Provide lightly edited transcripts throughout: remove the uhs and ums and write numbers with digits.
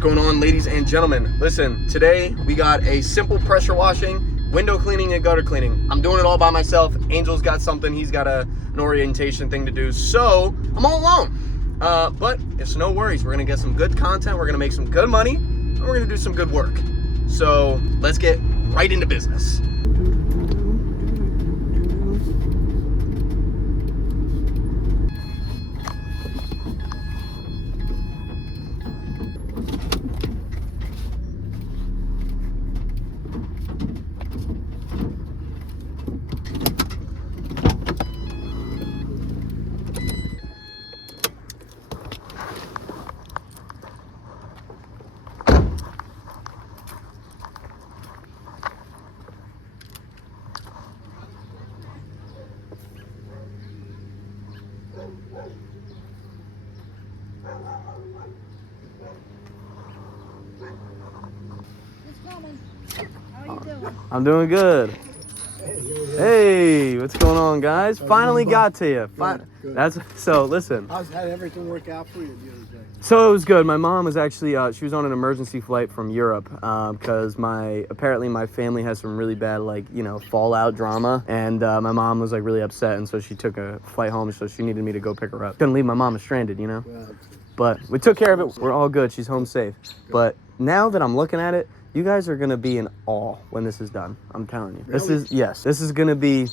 What's going on, ladies and gentlemen? Listen, today we got a simple pressure washing, window cleaning, and gutter cleaning. I'm doing it all by myself. Angel's got something. He's got an orientation thing to do. So I'm all alone. But it's no worries. We're going to get some good content. We're going to make some good money. And we're going to do some good work. So let's get right into business. How you doing? I'm doing good. Hey, what's going on, guys? Finally got to you. Good. That's so. Listen. How did everything work out for you the other day? So it was good. My mom was actually she was on an emergency flight from Europe because apparently my family has some really bad fallout drama, and my mom was really upset, and so she took a flight home. So she needed me to go pick her up. Couldn't leave my mom stranded, Well, But we took care of it. We're all good. She's home safe. But now that I'm looking at it, you guys are gonna be in awe when this is done. I'm telling you. Really? This is gonna be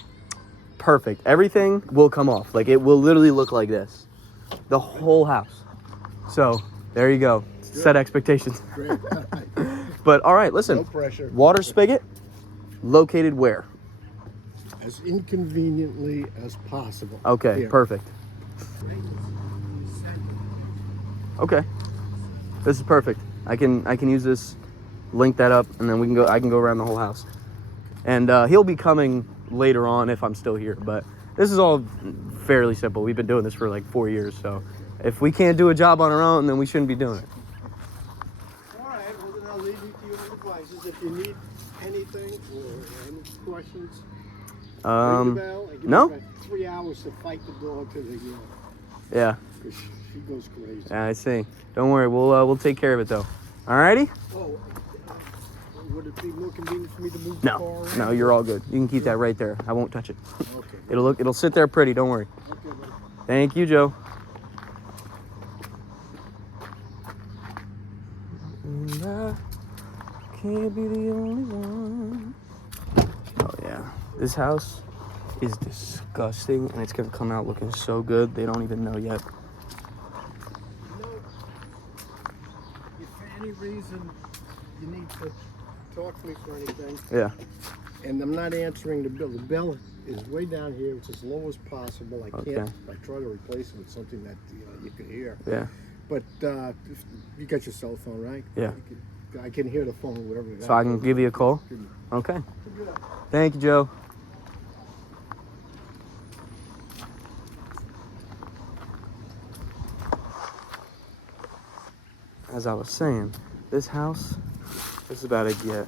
perfect. Everything will come off. It will literally look like this. The whole house. So there you go. Good. Set expectations. Great. But all right, listen. No pressure. Water spigot located where? As inconveniently as possible. Okay, Here. perfect. Okay. This is perfect. I can use this, link that up, and then I can go around the whole house. And he'll be coming later on if I'm still here, but this is all fairly simple. We've been doing this for 4 years, so if we can't do a job on our own, then we shouldn't be doing it. All right. Well, then I'll leave you to your devices. If you need anything or any questions, ring the bell. And give no? me about 3 hours to fight the dog to the Yeah. because she goes crazy. Yeah, I see. Don't worry, we'll take care of it though. Alrighty? Oh, would it be more convenient for me to move the car around? No, you're all good. You can keep that right there. I won't touch it. Okay. It'll sit there pretty. Don't worry. Okay, buddy. Thank you, Joe. And I can't be the only one. Oh yeah, this house is disgusting, and it's gonna come out looking so good. They don't even know yet. You know, if for any reason you need to talk to me for anything, Yeah. and I'm not answering the bell is way down here. It's as low as possible. I can't. Okay. I try to replace it with something that you can hear. Yeah. But if you got your cell phone, right? Yeah. I can hear the phone wherever. So I can give you a call? Okay. Thank you, Joe. As I was saying, this house is about to get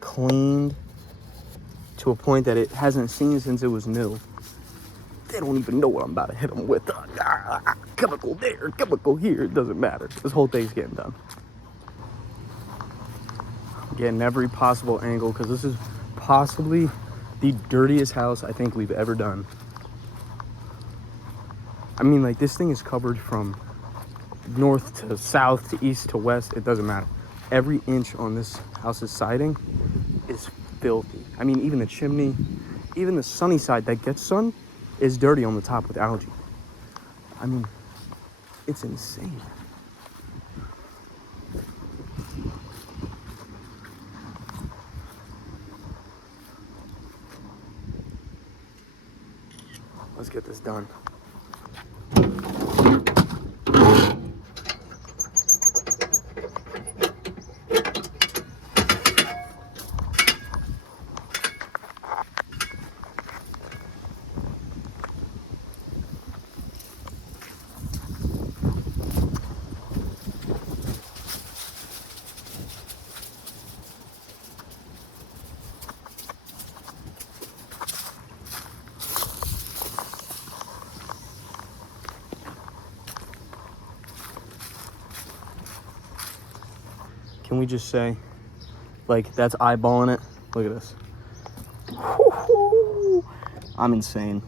cleaned to a point that it hasn't seen since it was new. They don't even know what I'm about to hit them with. Chemical there, chemical here, it doesn't matter. This whole thing's getting done. I'm getting every possible angle because this is possibly the dirtiest house I think we've ever done. I mean, this thing is covered from north to south to east to west. It doesn't matter. Every inch on this house's siding is filthy. I mean, even the chimney, even the sunny side that gets sun is dirty on the top with algae. I mean, it's insane. Let's get this done. Can we just say, like, that's eyeballing it? Look at this. Woo-hoo! I'm insane.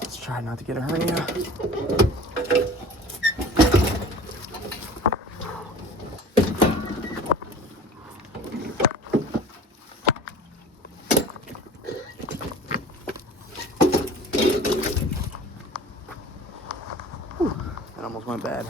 Let's try not to get a hernia. Whew, that almost went bad.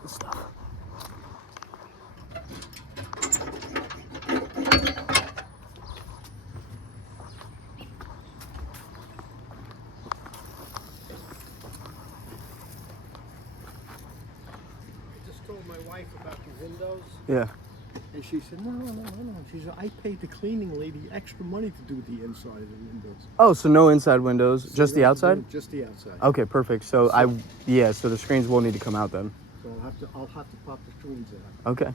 Good stuff. Told my wife about the windows, Yeah. and she said, no. She said, I paid the cleaning lady extra money to do the inside of the windows. Oh, so no inside windows, So just the outside? Just the outside. Okay, perfect. So so the screens will need to come out then. So I'll have to pop the screens out. Okay.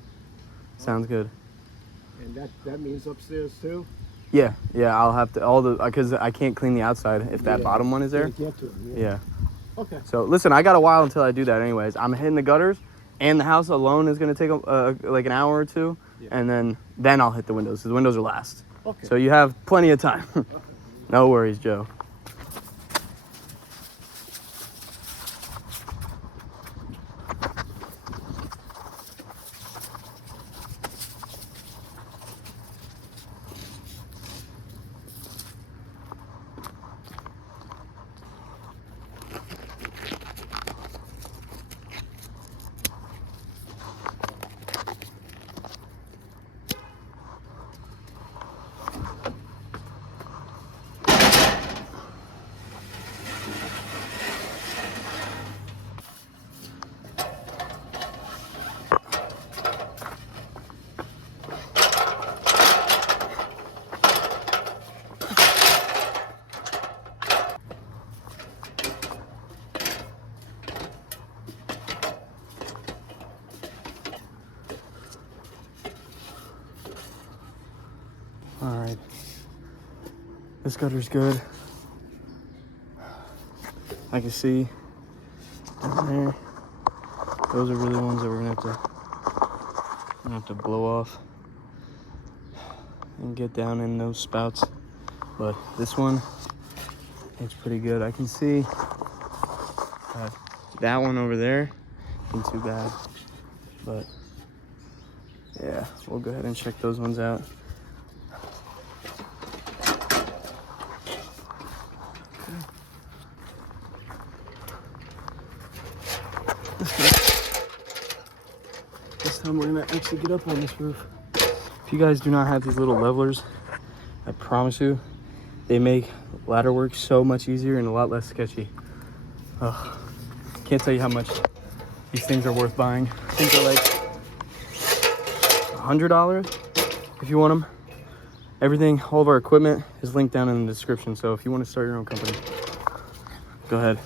Sounds good. And that means upstairs too? Yeah, I'll have to, because I can't clean the outside if that bottom one is there. Get to it, Yeah. Okay. So listen, I got a while until I do that anyways. I'm hitting the gutters, and the house alone is going to take like an hour or two, and then I'll hit the windows, because the windows are last. Okay. So you have plenty of time. No worries, Joe. All right. This gutter's good. I can see down there. Those are really the ones that we're gonna have to blow off and get down in those spouts. But this one, it's pretty good. I can see that one over there isn't too bad. But yeah, we'll go ahead and check those ones out. This time we're gonna actually get up on this roof. If you guys do not have these little levelers, I promise you, they make ladder work so much easier and a lot less sketchy. Oh, can't tell you how much these things are worth buying. I think they're like $100 if you want them. Everything, all of our equipment is linked down in the description. So if you want to start your own company, go ahead,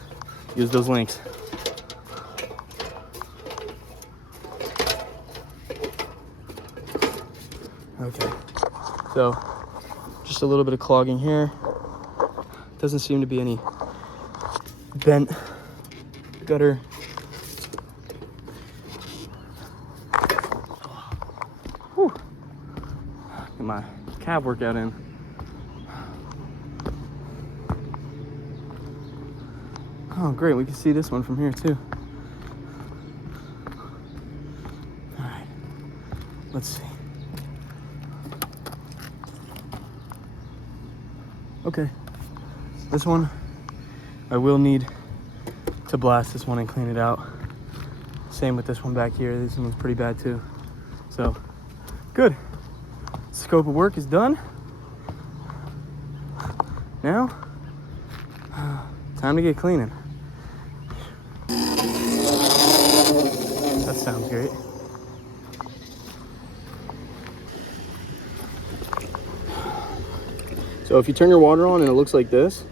use those links. Okay, So just a little bit of clogging here. Doesn't seem to be any bent gutter. Whew. Get my calf workout in. Oh, great. We can see this one from here, too. All right. Let's see. Okay. This one, I will need to blast this one and clean it out. Same with this one back here. This one's pretty bad, too. So, good. Scope of work is done. Now, time to get cleaning. That sounds great. So if you turn your water on and it looks like this,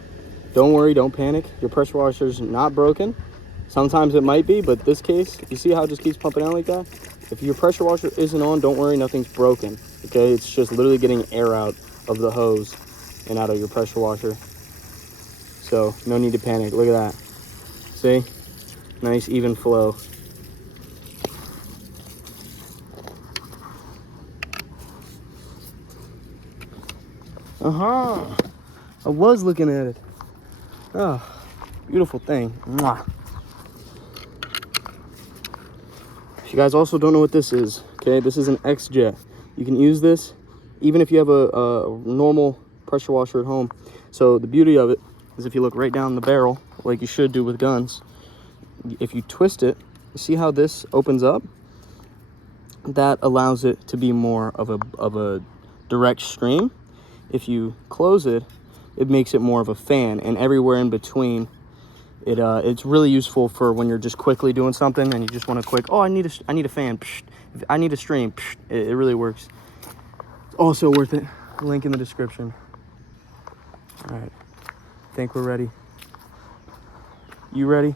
don't worry, don't panic. Your pressure washer's not broken. Sometimes it might be, but this case, you see how it just keeps pumping out like that? If your pressure washer isn't on, don't worry, nothing's broken. Okay, it's just literally getting air out of the hose and out of your pressure washer. So no need to panic. Look at that. See? Nice even flow. I was looking at it. Oh, beautiful thing. Mwah. If you guys also don't know what this is, okay, this is an X-Jet. You can use this even if you have a normal pressure washer at home. So the beauty of it is if you look right down the barrel, like you should do with guns, if you twist it, you see how this opens up? That allows it to be more of a direct stream. If you close it, it makes it more of a fan, and everywhere in between, it's really useful for when you're just quickly doing something and you just want to quick, oh, I need a fan, psh, I need a stream, psh, it really works. It's also worth it. Link in the description. All right, I think we're ready. You ready?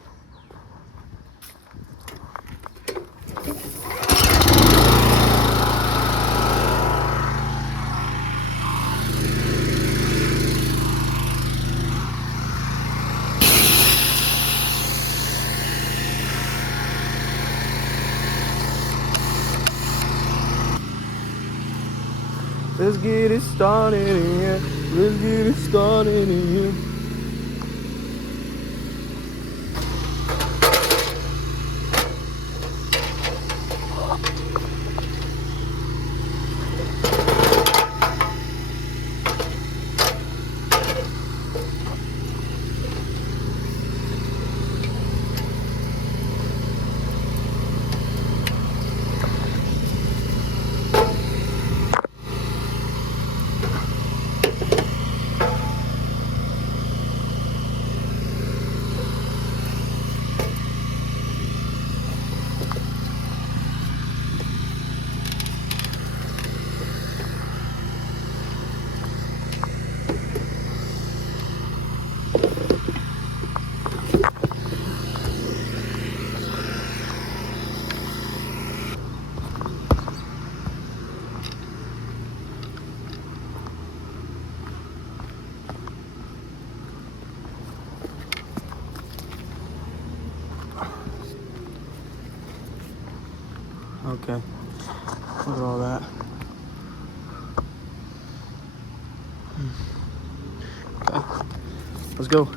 Let's get it started in here. Let's get it started in here. Okay, look at all that. Okay, let's go.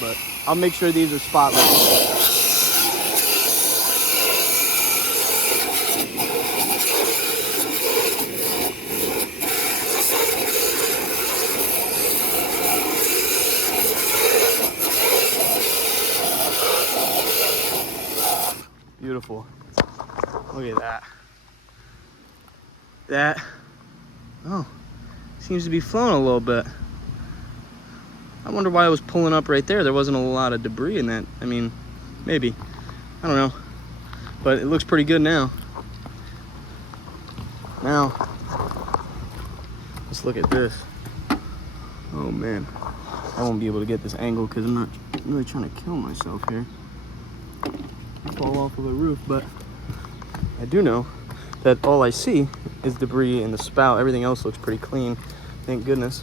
But I'll make sure these are spotless. Beautiful. Look at that. That, oh, seems to be flowing a little bit. I wonder why it was pulling up right there. There wasn't a lot of debris in that. I mean, maybe. I don't know. But it looks pretty good now. Now, let's look at this. Oh man, I won't be able to get this angle because I'm not really trying to kill myself here. Fall off of the roof, but I do know that all I see is debris in the spout. Everything else looks pretty clean, thank goodness.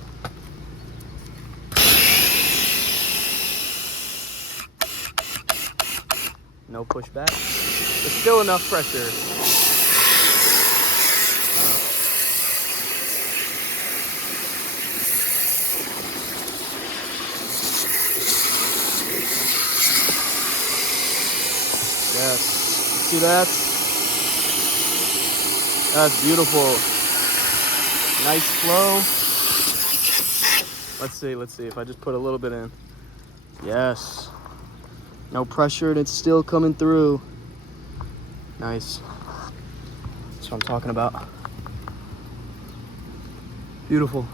No pushback. There's still enough pressure. Yes. See that? That's beautiful. Nice flow. Let's see if I just put a little bit in. Yes. No pressure and it's still coming through. Nice. That's what I'm talking about. Beautiful.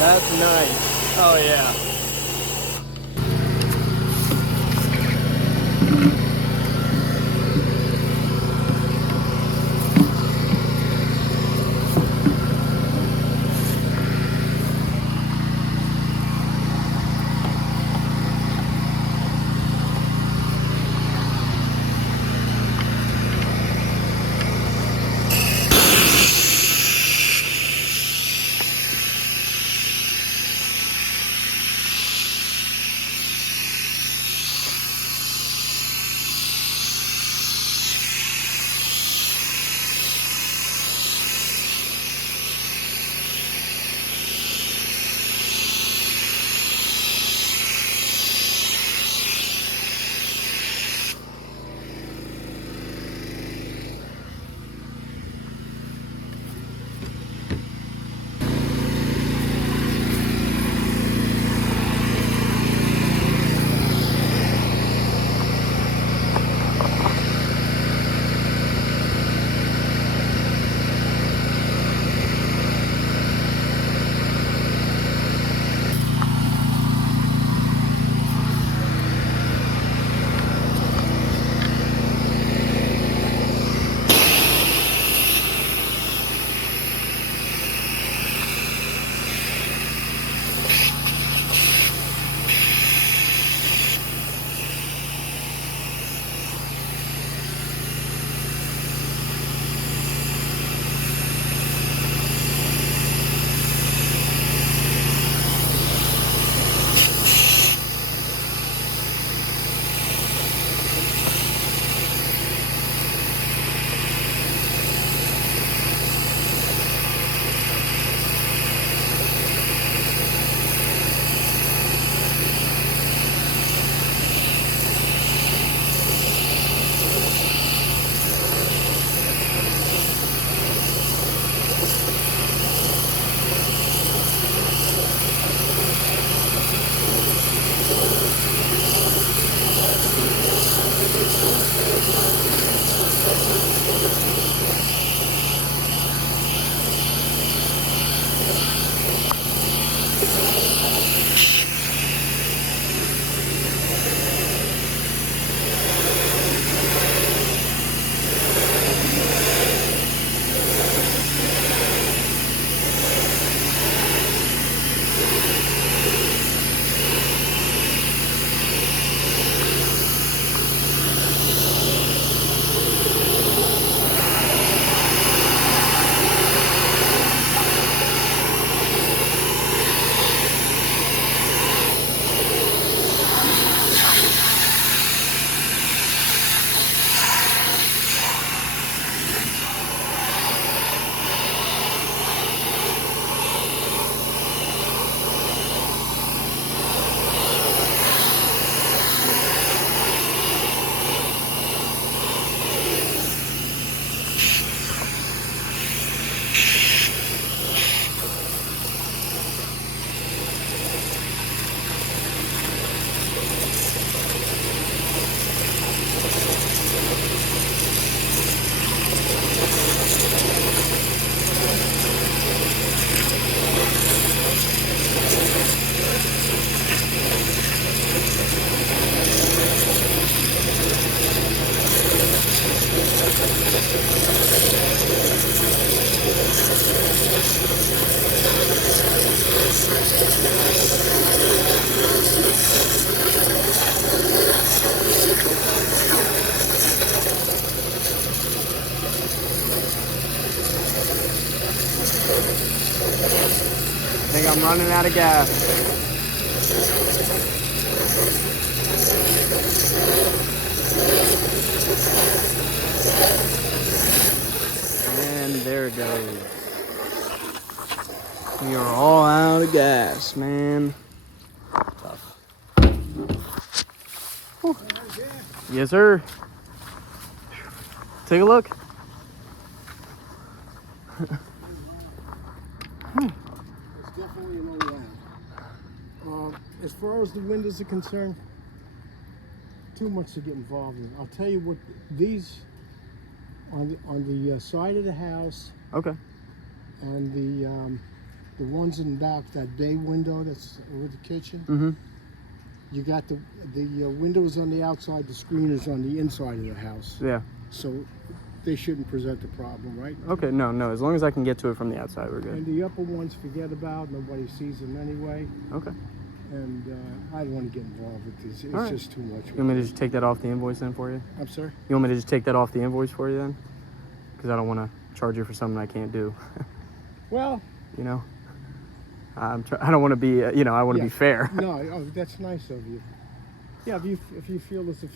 That's nice. Oh yeah. I think I'm running out of gas. And there it goes. We are all out of gas, man. Tough. Whew. Yes, sir. Take a look. It's definitely an old lamp. As far as the windows are concerned, too much to get involved in. I'll tell you what, these on the side of the house, Okay. on the the ones in the back, that bay window that's over the kitchen. Mm-hmm. You got the windows on the outside, the screen is on the inside of the house. Yeah. So they shouldn't present a problem, right? Okay, no. As long as I can get to it from the outside, we're good. And the upper ones, forget about. Nobody sees them anyway. Okay. And I don't want to get involved with this. It's right. just too much. You want me to just take that off the invoice then for you? I'm sorry? You want me to just take that off the invoice for you then? Because I don't want to charge you for something I can't do. Well, you know, I don't want to be, I want to be fair. No, that's nice of you. Yeah, if you feel as if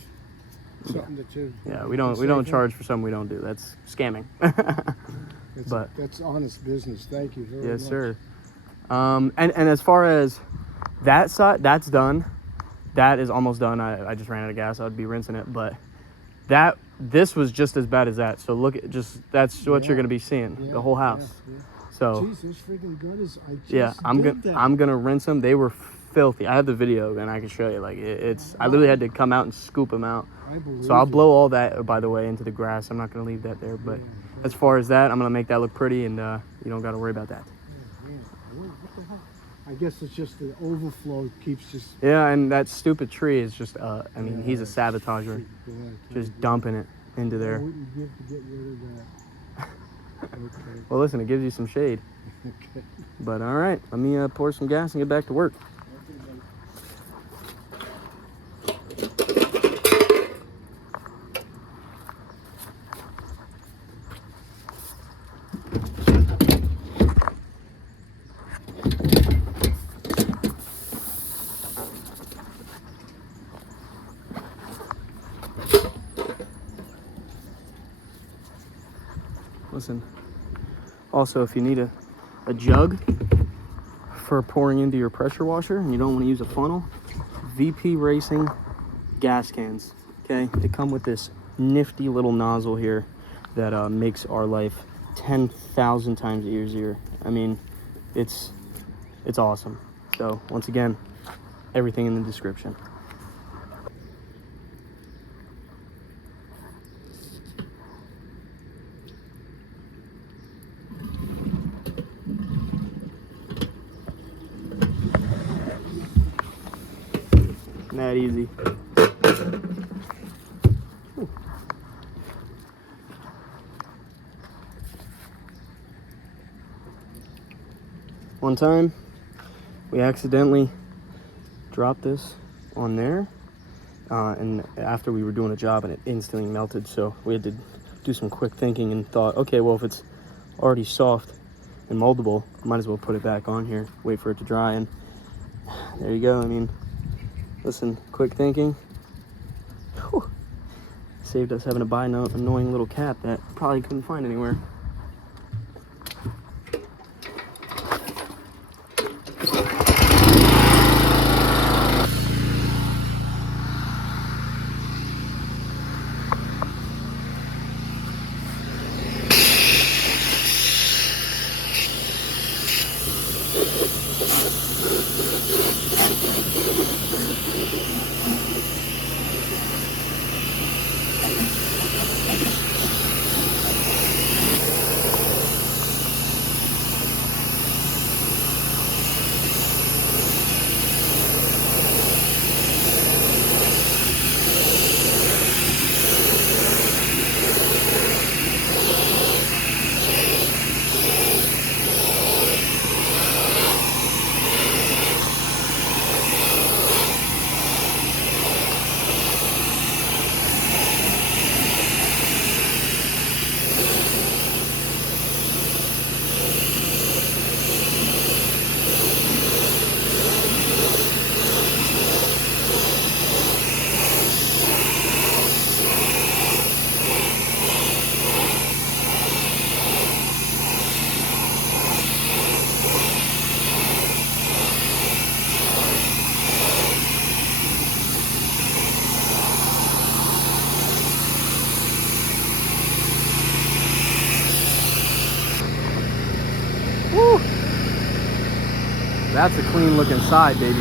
something that you. Yeah, we don't charge for something we don't do. That's scamming. That's honest business. Thank you very much. Yes, sir. And as far as that side, that's done. That is almost done. I just ran out of gas. I'd be rinsing it, but this was just as bad as that. So look at that's what you're gonna be seeing, the whole house. Yeah. So jeez, those freaking gutters. I'm gonna rinse them. They were filthy. I have the video and I can show you. Like I literally had to come out and scoop them out. So I'll blow all that, by the way, into the grass. I'm not gonna leave that there. But as far as that, I'm gonna make that look pretty, and you don't gotta worry about that. What the hell? I guess it's just the overflow keeps just. Yeah, and that stupid tree is just. He's a sabotager, just dumping it into there. I wouldn't give to get rid of that. Okay. Well, listen, it gives you some shade. Okay. But all right, let me pour some gas and get back to work. Listen, also if you need a jug for pouring into your pressure washer and you don't want to use a funnel, VP Racing gas cans, okay? They come with this nifty little nozzle here that makes our life 10,000 times easier. I mean, it's awesome. So once again, everything in the description. That easy. One time we accidentally dropped this on there and after we were doing a job and it instantly melted, so we had to do some quick thinking and thought, okay, well, if it's already soft and moldable, might as well put it back on here, wait for it to dry, and there you go. I mean, listen, quick thinking. Whew. Saved us having to buy an annoying little cap that probably couldn't find anywhere. Woo! That's a clean looking side, baby.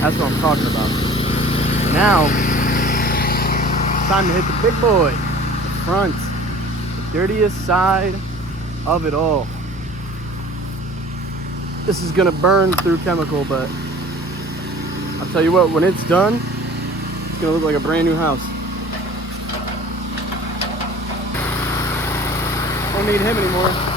That's what I'm talking about. Now, time to hit the big boy. The front. The dirtiest side of it all. this is gonna burn through chemical, but I'll tell you what, when it's done, it's gonna look like a brand new house. Don't need him anymore.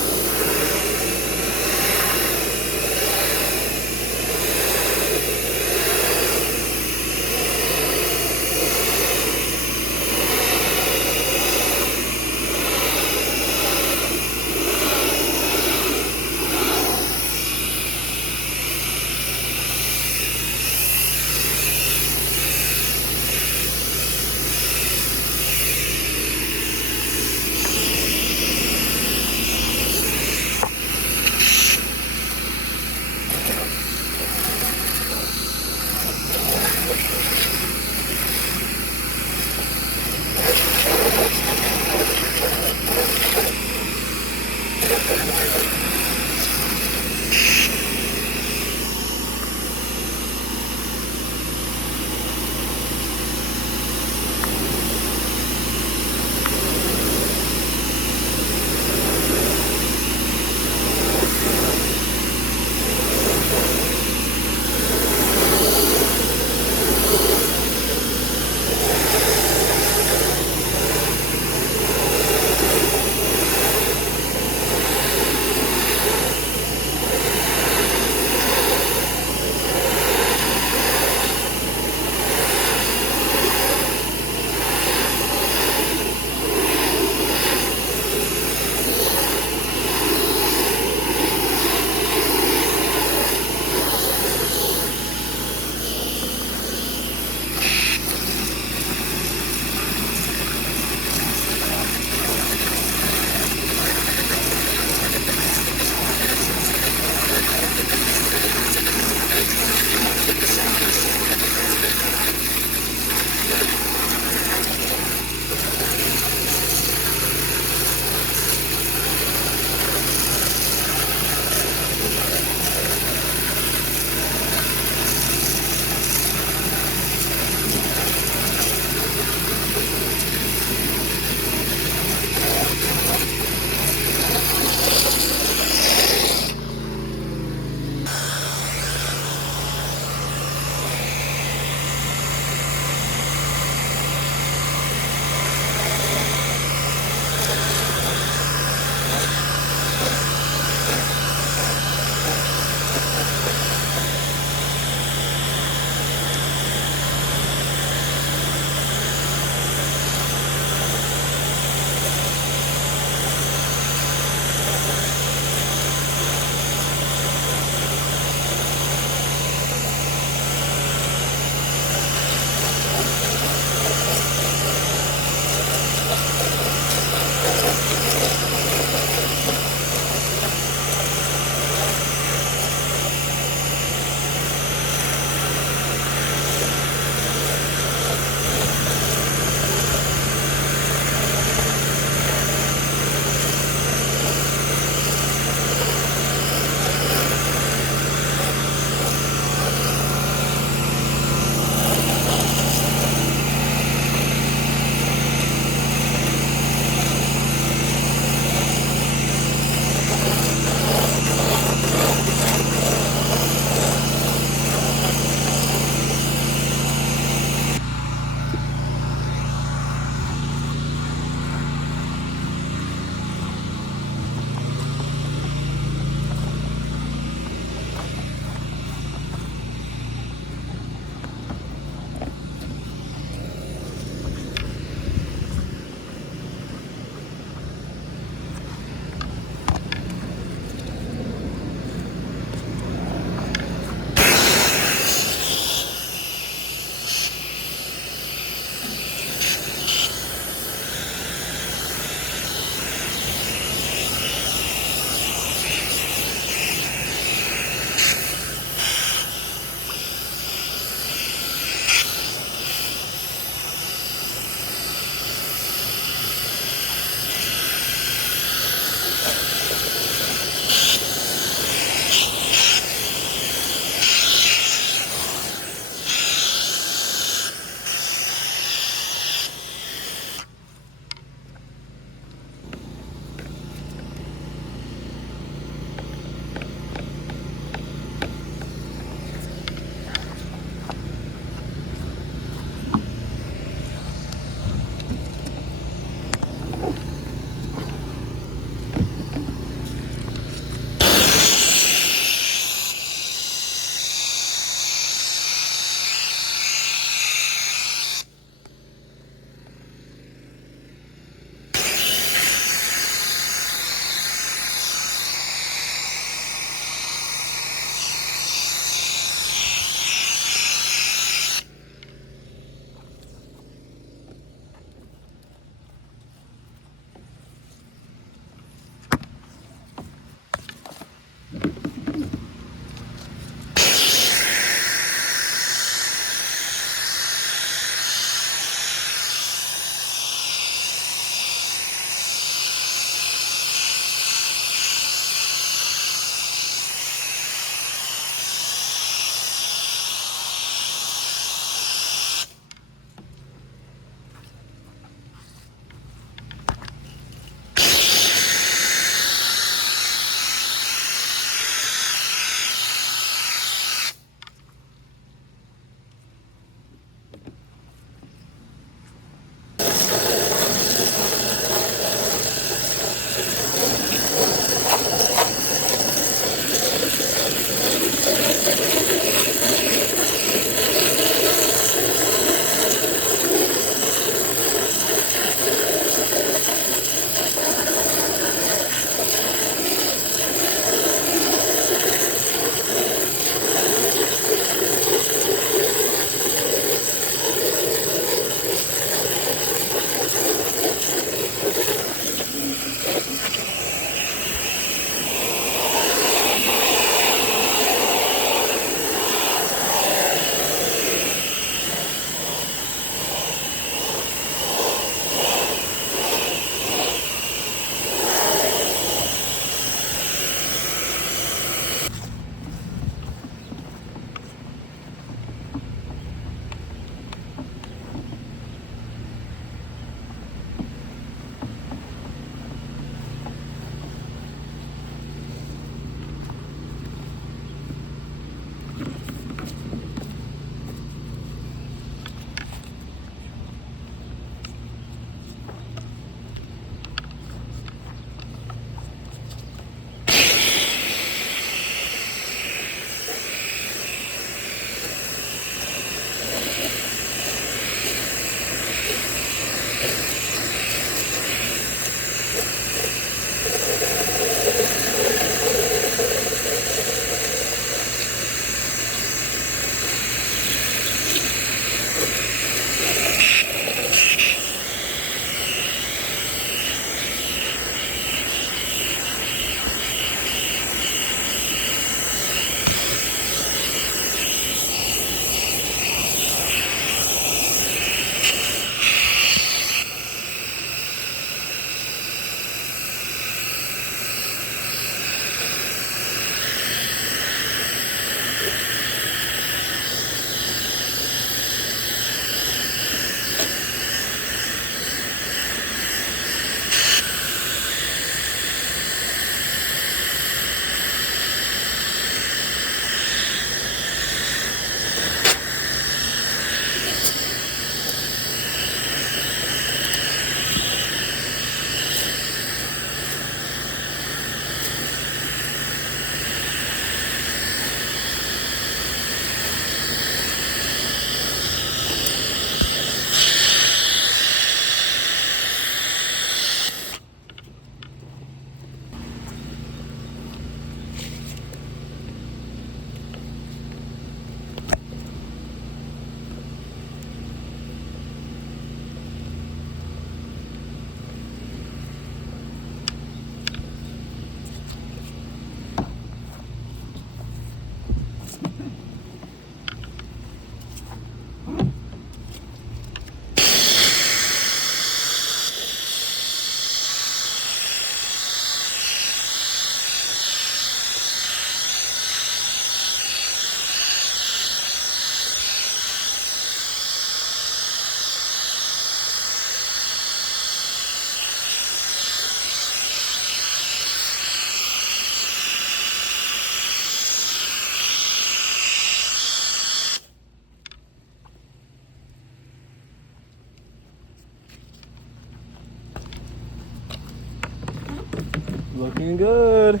Looking good.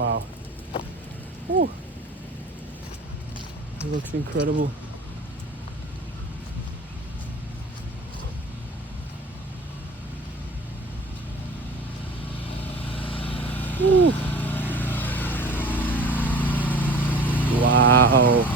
Wow. Whew. It looks incredible. Whew. Wow.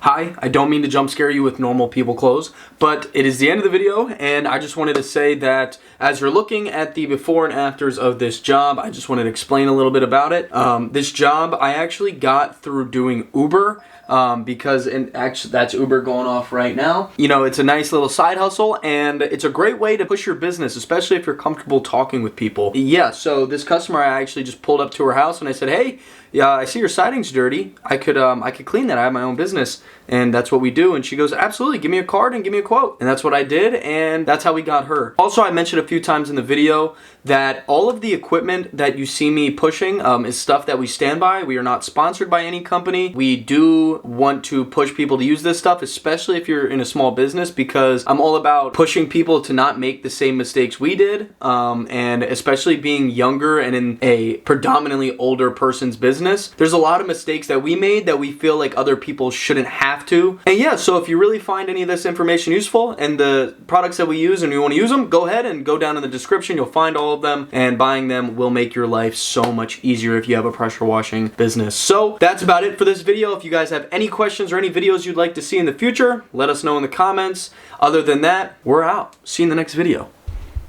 Hi Hi, I don't mean to jump scare you with normal people clothes, but it is the end of the video, and I just wanted to say that as you're looking at the before and afters of this job, I just wanted to explain a little bit about it. This job I actually got through doing Uber. Because actually that's Uber going off right now. You know, it's a nice little side hustle, and it's a great way to push your business, especially if you're comfortable talking with people. Yeah, so this customer, I actually just pulled up to her house and I said, hey, yeah, I see your siding's dirty. I could clean that. I have my own business, and that's what we do. And she goes, absolutely, give me a card and give me a quote. And that's what I did, and that's how we got her. Also, I mentioned a few times in the video that all of the equipment that you see me pushing is stuff that we stand by. We are not sponsored by any company. We do want to push people to use this stuff, especially if you're in a small business, because I'm all about pushing people to not make the same mistakes we did, and especially being younger and in a predominantly older person's business. There's a lot of mistakes that we made that we feel like other people shouldn't have to. And yeah, so if you really find any of this information useful and the products that we use and you want to use them, go ahead and go down in the description. You'll find all of them, and buying them will make your life so much easier if you have a pressure washing business. So that's about it for this video. If you guys have any questions or any videos you'd like to see in the future, let us know in the comments. Other than that, we're out. See you in the next video.